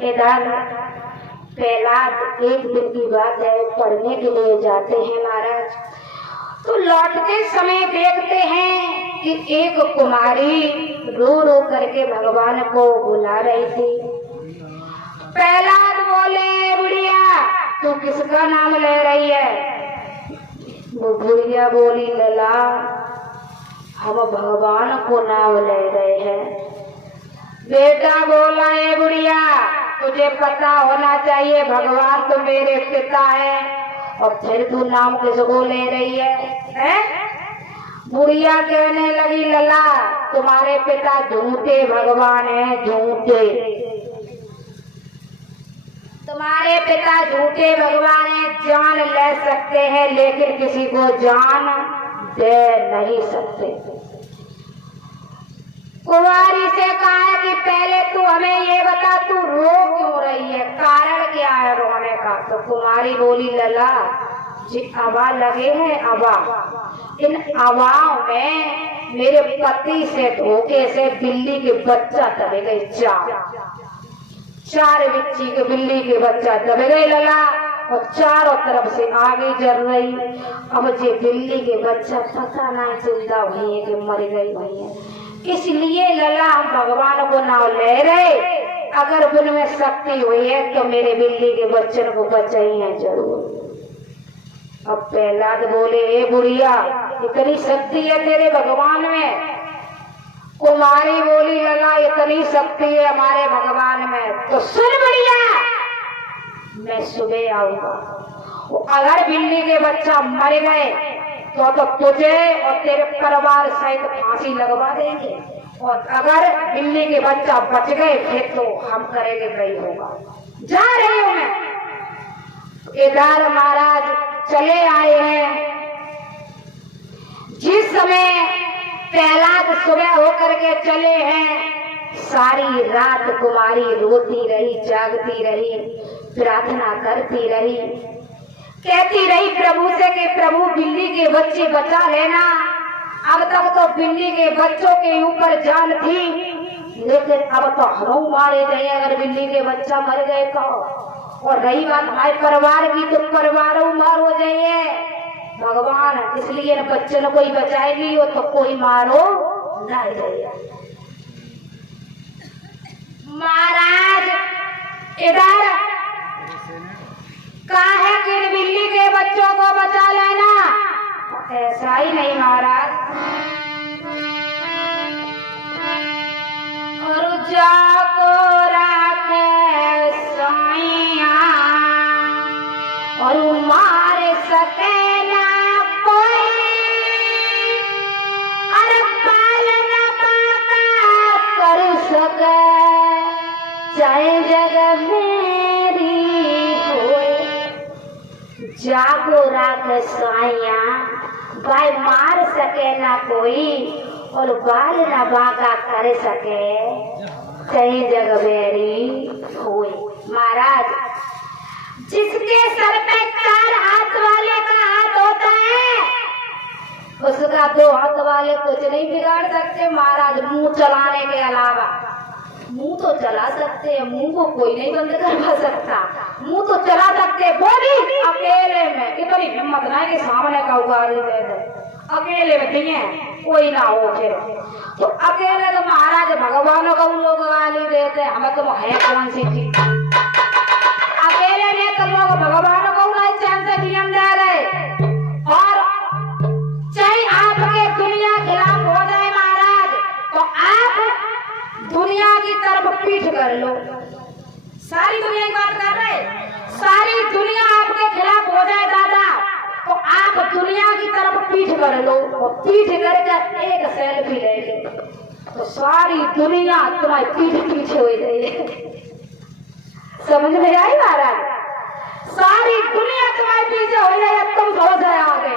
इधर प्रहलाद एक दिन की बात है, पढ़ने के लिए जाते हैं महाराज। तो लौटते समय देखते हैं कि एक कुमारी रो रो करके भगवान को बुला रही थी। प्रहलाद बोले, बुढ़िया तू किसका नाम ले रही है? वो बुढ़िया बोली, लला हम भगवान को नाम ले रहे हैं। बेटा बोला, ए बुढ़िया तुझे पता होना चाहिए भगवान तो मेरे पिता है, और फिर तू नाम किसको ले रही है? बुढ़िया कहने लगी, लला तुम्हारे पिता झूठे भगवान है, झूठे। तुम्हारे पिता झूठे भगवान है, जान ले सकते हैं लेकिन किसी को जान दे नहीं सकते। कुमारी से कहा कि पहले तू हमें ये बता तू रो क्यों रही है, कारण क्या है रोने का? तो कुमारी बोली, लला जी हवा लगे हैं हवा, इन हवाओं में मेरे पति से धोखे से बिल्ली के बच्चा दबे गए, चार बिच्छी के बिल्ली के बच्चा दबे गए लला, और चारों तरफ से आगे जल रही। अब जे बिल्ली के बच्चा पता नहीं जिंदा हुई है कि मर गई हुई है, इसलिए लला हम भगवान को नाम ले रहे, अगर उनमें शक्ति हुई है तो मेरे बिल्ली के बच्चन को बचाई है जरूर। अब प्रहलाद बोले, ए बुढ़िया इतनी शक्ति है तेरे भगवान में? कुमारी बोली, लला इतनी शक्ति है हमारे भगवान में तो सुन बुढ़िया, मैं सुबह आऊंगा, अगर बिल्ली के बच्चा मर गए तो तुझे और तेरे परिवार सहित फांसी लगवा देंगे, और अगर बिल्ली के बच्चा बच गए फिर तो हम करेंगे वही होगा। जा रही हूं मैं। इधर महाराज चले आए हैं। जिस समय प्रहलाद सुबह होकर के चले हैं, सारी रात कुमारी रोती रही, जागती रही, प्रार्थना करती रही, कहती रही प्रभु से कि प्रभु बिल्ली के बच्चे बचा लेना। अब तक तो बिल्ली के बच्चों के ऊपर जान थी, लेकिन अब तो हम मारे गए अगर बिल्ली के बच्चा मर गए तो। और रही बात हमारे परिवार की तो परिवार मार हो जाइए भगवान, इसलिए न बच्चे न कोई बचाएगी हो तो कोई मारो ना जाइए। महाराज इधर कहा है कि बिल्ली के बच्चों को बचा लेना, ऐसा ही नहीं महाराज। और जाको राखे साइया और मार सके ना कोई, अरे पालन बाका कर सके चाहे जग मेरी होए। जागो राख साइया भाई मार सके ना कोई, और बाल न बाका कर सके चाहे जग मेरी होए। महाराज जिसके सर पे 4 हाथ वाले का हाथ होता है उसका 2 हाथ वाले कुछ नहीं बिगाड़ सकते महाराज, मुंह चलाने के अलावा। मुंह तो चला सकते हैं, मुंह को कोई नहीं बंद करवा सकता, मुंह तो चला सकते, वो भी अकेले में। इतनी हिम्मत ना कि सामने का उगाड़ी दे दे, अकेले में दिए कोई ना हो फिर तो अकेले तो महाराज भगवानों का उन लोग गाली देते, हमें तो है कौन सी चीज। अकेले में तो लोग भगवानों को उन्हें चैन से जीवन दे रहे, और चाहे आपके दुनिया खिलाफ हो जाए महाराज तो आप दुनिया की तरफ पीठ कर लो। सारी दुनिया की बात कर रहे, सारी दुनिया आपके खिलाफ हो जाए दादा तो आप दुनिया की तरफ पीठ कर लो, और पीठ करके एक सेल्फी ले ले तो सारी दुनिया तुम्हारी पीठ पीछे हो जाए। समझ में आई महाराज? सारी दुनिया तुम्हारे पीछे हो जाए, तुम हो जाए आगे।